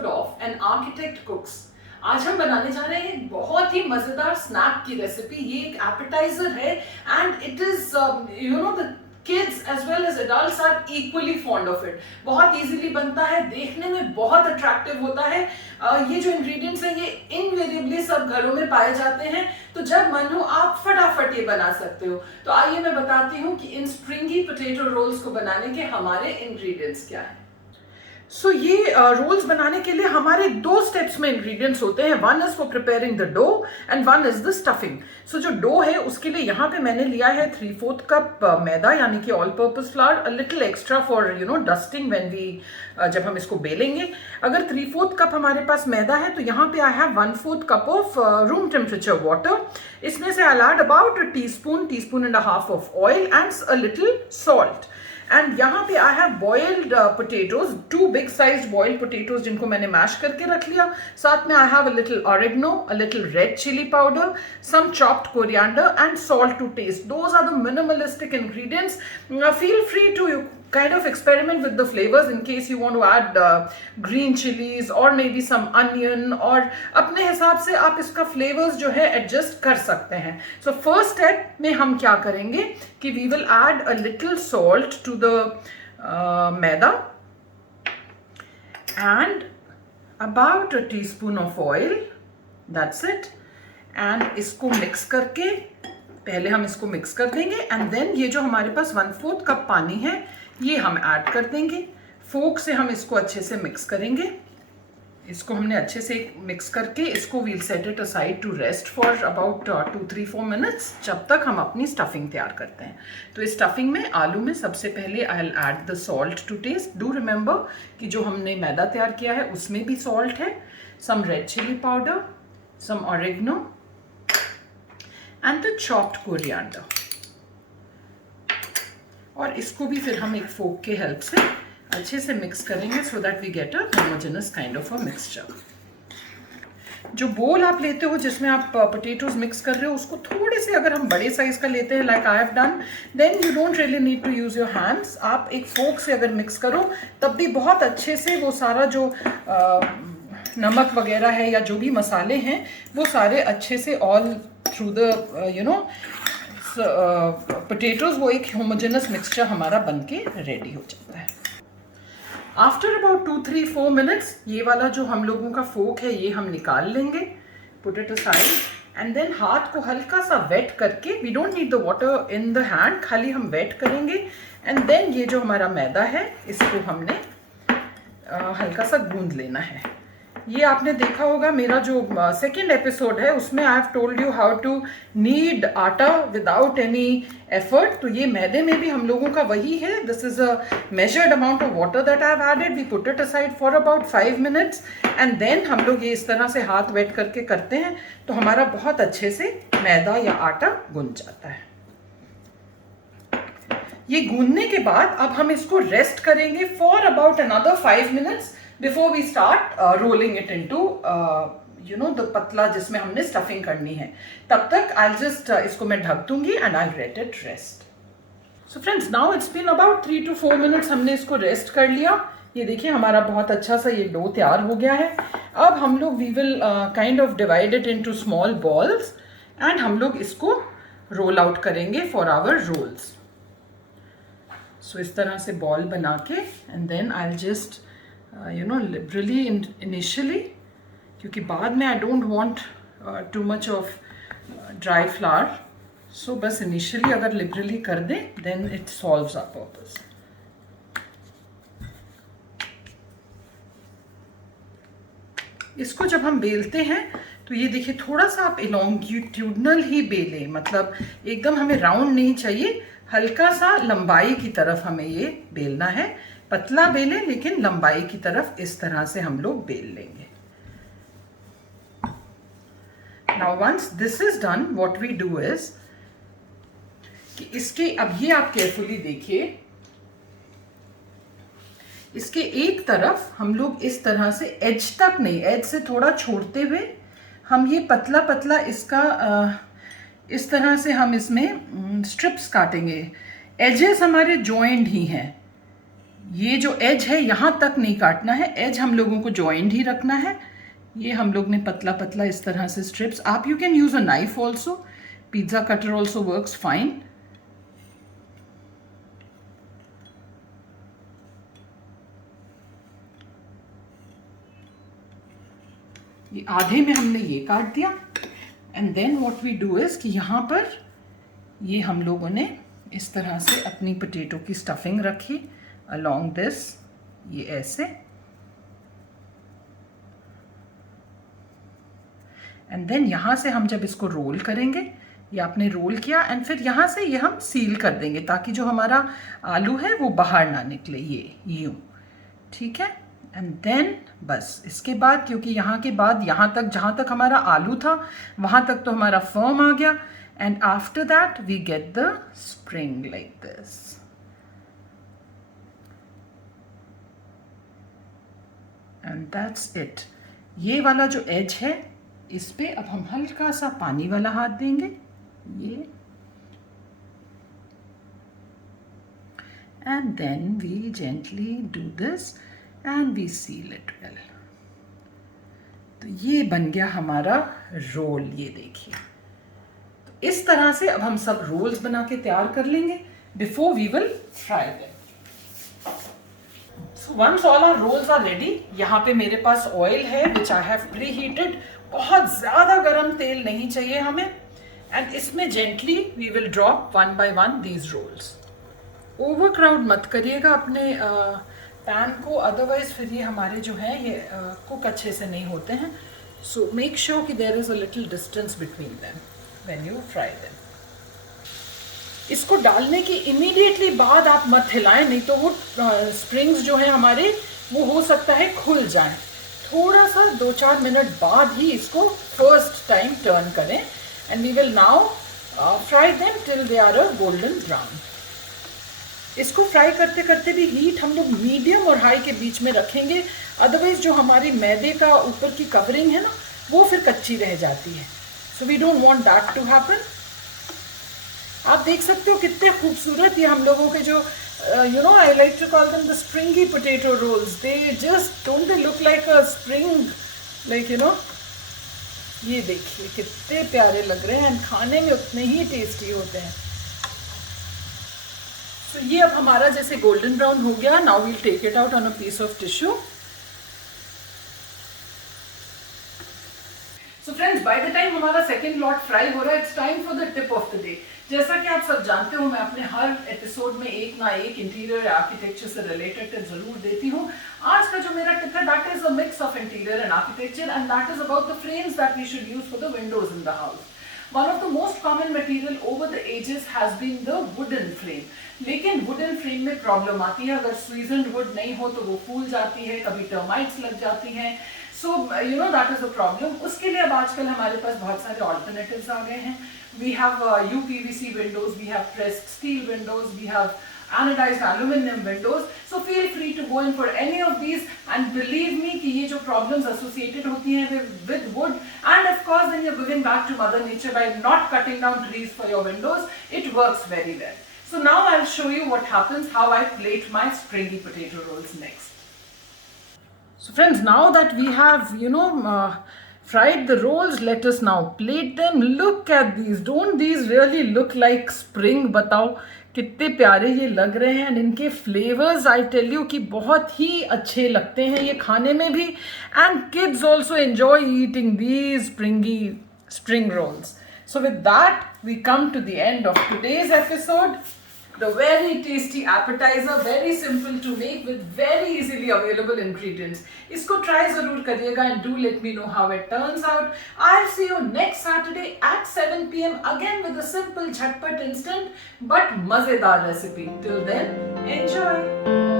Episode of an architect कुक्स। आज हम बनाने जा रहे हैं एक बहुत ही मजेदार स्नैक की रेसिपी। ये एक एपेटाइजर है and it is the kids as well as adults are equally fond of it. बहुत इजीली बनता है, देखने में बहुत अट्रैक्टिव होता है। ये जो इंग्रेडिएंट्स हैं ये इनवेरिएबली सब घरों में पाए जाते हैं, तो जब मन हो आप फटाफट ये बना सकते हो। तो आइए मैं बताती हूँ कि इन स्प्रिंगी पोटैटो रोल्स को बनाने के हमारे इंग्रेडिएंट्स क्या हैं। सो ये रोल्स बनाने के लिए हमारे दो स्टेप्स में इंग्रेडिएंट्स होते हैं। One is for preparing the dough and one is the stuffing. So जो डो है उसके लिए यहाँ पे मैंने लिया है 3/4 कप मैदा, यानी कि all purpose flour, a little extra for dusting when we जब हम इसको बेलेंगे। अगर 3/4 कप हमारे पास मैदा है तो यहाँ पे I have 1/4 cup of room temperature water. इसमें से I add about a teaspoon and a half of oil and a little salt. And यहाँ पे I have boiled potatoes, 2 big size boiled potatoes जिनको मैंने मैश करके रख लिया। साथ में I have a little oregano, a little red chili powder, some chopped coriander and salt to taste. Those are the minimalistic ingredients. Feel free to kind of experiment with the flavors in case you want to add green chilies or maybe some onion, और अपने हिसाब से आप इसका flavours जो है adjust कर सकते हैं. सो फर्स्ट स्टेप में हम क्या करेंगे कि we will add a little salt to the maida and about a teaspoon of oil. That's it. And इसको मिक्स करके पहले हम इसको मिक्स कर देंगे एंड देन ये जो हमारे पास 1/4 कप पानी है ये हम ऐड कर देंगे. फोक से हम इसको अच्छे से मिक्स करेंगे. इसको हमने अच्छे से मिक्स करके इसको we'll set it aside to rest for about 2-3-4 minutes, जब तक हम अपनी स्टफिंग तैयार करते हैं. तो इस स्टफिंग में आलू में सबसे पहले I will add the salt to taste. Do remember कि जो हमने मैदा तैयार किया है उसमें भी सॉल्ट है. Some red chili powder, some oregano and the chopped coriander. और इसको भी फिर हम एक फोक के हेल्प से अच्छे से मिक्स करेंगे so that we get a homogenous kind of a mixture. जो बोल आप लेते हो जिसमें आप पोटैटोज मिक्स कर रहे हो उसको थोड़े से अगर हम बड़े साइज का लेते हैं like I have done, then you don't really need to use your hands. आप एक फोक से अगर मिक्स करो तब भी बहुत अच्छे से वो सारा जो नमक वगैरह है या जो भी मसाले हैं वो सारे अच्छे से ऑल थ्रू द पोटैटोज वो एक होमोजेनस मिक्सचर हमारा बनके रेडी हो जाता है. आफ्टर अबाउट 2-3-4 मिनट्स ये वाला जो हम लोगों का फोक है ये हम निकाल लेंगे. Put it aside and then हाथ को हल्का सा वेट करके, we don't need the water in the hand, खाली हम वेट करेंगे. एंड देन ये जो हमारा मैदा है इसको हमने हल्का सा गूंद लेना है. ये आपने देखा होगा मेरा जो सेकेंड एपिसोड है उसमें I have told you how to knead atta without any effort. तो ये मैदे में भी हम लोगों का वही है. This is a measured amount of water that I have added. We put it aside for about 5 minutes and then हम लोग ये इस तरह से हाथ वेट करके करते हैं तो हमारा बहुत अच्छे से मैदा या आटा गूंद जाता है. ये गूंदने के बाद अब हम इसको रेस्ट करेंगे for about another 5 minutes before we start rolling it into the पतला जिसमें हमने स्टफिंग करनी है. तब तक I'll just इसको मैं ढक दूंगी and I'll let it rest. So friends, now it's been about 3 to 4 minutes हमने इसको रेस्ट कर लिया. ये देखिए हमारा बहुत अच्छा सा ये डो तैयार हो गया है. अब हम लोग we will kind of divide it into small balls and हम लोग इसको रोल आउट करेंगे for our rolls. So इस तरह से बॉल बना के and then I'll just liberally initially, क्योंकि बाद में I don't want too much of dry flour, so बस initially अगर liberally कर दें then it solves our purpose. इसको जब हम बेलते हैं तो ये देखिए थोड़ा सा आप longitudinal ही बेलें, मतलब एकदम हमें राउंड नहीं चाहिए, हल्का सा लंबाई की तरफ हमें ये बेलना है. पतला बेलें लेकिन लंबाई की तरफ इस तरह से हम लोग बेल लेंगे. Now once this is done what we do is कि इसके, अब ये आप केयरफुली देखिए, इसके एक तरफ हम लोग इस तरह से एज तक नहीं, एज से थोड़ा छोड़ते हुए हम ये पतला पतला इसका इस तरह से हम इसमें स्ट्रिप्स काटेंगे. एजेस हमारे जॉइंट ही हैं, ये जो एज है यहाँ तक नहीं काटना है, एज हम लोगों को जॉइंट ही रखना है। ये हम लोग ने पतला पतला इस तरह से स्ट्रिप्स, आप you can use a knife also, pizza cutter also works fine. ये आधे में हमने ये काट दिया, and then what we do is कि यहाँ पर ये हम लोगों ने इस तरह से अपनी पोटैटो की स्टफिंग रखी अलोंग दिस, ये ऐसे, एंड देन यहाँ से हम जब इसको रोल करेंगे, ये आपने रोल किया एंड फिर यहाँ से ये हम सील कर देंगे ताकि जो हमारा आलू है वो बाहर ना निकले, ये यूँ, ठीक है। एंड देन बस इसके बाद, क्योंकि यहाँ के बाद यहाँ तक जहाँ तक हमारा आलू था वहाँ तक तो हमारा फर्म आ गया, and after that we get the spring like this. And that's it. ये वाला जो एज है इस पे अब हम हल्का सा पानी वाला हाथ देंगे, ये, and then we gently do this and we seal it well. तो ये बन गया हमारा रोल, ये देखिए। तो इस तरह से अब हम सब रोल्स बना के तैयार कर लेंगे before we will fry them. So once all our rolls are ready, यहाँ पे मेरे पास ऑयल है which I have preheated, बहुत ज़्यादा गर्म तेल नहीं चाहिए हमें, एंड इसमें gently we will drop one by one these rolls. Overcrowd मत करिएगा अपने पैन को, अदरवाइज फिर ये हमारे जो है ये कुक अच्छे से नहीं होते हैं। सो मेक श्योर कि there is a little distance between them when you fry them. इसको डालने के इमीडिएटली बाद आप मत हिलाएं, नहीं तो वो स्प्रिंग्स जो हैं हमारे वो हो सकता है खुल जाएं। थोड़ा सा 2-4 मिनट बाद ही इसको फर्स्ट टाइम टर्न करें, and we will now fry them till they are a golden brown. इसको फ्राई करते करते भी हीट हम लोग मीडियम और हाई के बीच में रखेंगे, अदरवाइज जो हमारी मैदे का ऊपर की कवरिंग है ना वो फिर कच्ची रह जाती है। So we don't want that to happen. आप देख सकते हो कितने खूबसूरत ये हम लोगों के जो you know, I like to call them the springy potato rolls, they just don't they look like a spring, like you know. ये देखिए कितने प्यारे लग रहे हैं, खाने में उतने ही टेस्टी होते हैं। तो ये अब हमारा जैसे गोल्डन ब्राउन हो गया, now we'll take it out on a piece of tissue. So friends, by the time हमारा सेकंड लॉट फ्राई हो रहा है, it's time for the tip of the day. जैसा कि आप सब जानते हो, मैं अपने हर एपिसोड में एक ना एक इंटीरियर आर्किटेक्चर से रिलेटेड टिप जरूर देती हूँ। आज का जो मेरा टिप है that is a mix of interior and architecture, and that is about the frames that we should use for the windows in the house. One of the most common material over the ages has been the wooden frame. लेकिन wooden frame में problem आती है, अगर seasoned wood नहीं हो तो वो फूल जाती है, कभी termites लग जाती हैं, so you know that is a problem. उसके लिए अब आजकल हमारे पास बहुत सारे alternatives आ गए हैं. We have UPVC windows, we have pressed steel windows, we have anodized aluminum windows. So feel free to go in for any of these, and believe me कि ये जो problems associated होती हैं with wood, and of course then you're giving back to Mother Nature by not cutting down trees for your windows, it works very well. So now I'll show you what happens, how I plate my springy potato rolls next. So friends, now that we have, you know, fried the rolls, let us now plate them. Look at these. Don't these really look like spring? बताओ कितने प्यारे ये लग रहे हैं, and इनके flavours I tell you कि बहुत ही अच्छे लगते हैं ये खाने में भी, and kids also enjoy eating these spring rolls. So with that we come to the end of today's episode. The very tasty appetizer, very simple to make with very easily available ingredients. इसको try ज़रूर करिएगा, and do let me know how it turns out. I'll see you next Saturday at 7 PM again with a simple झटपट instant but मज़ेदार recipe. Till then, enjoy.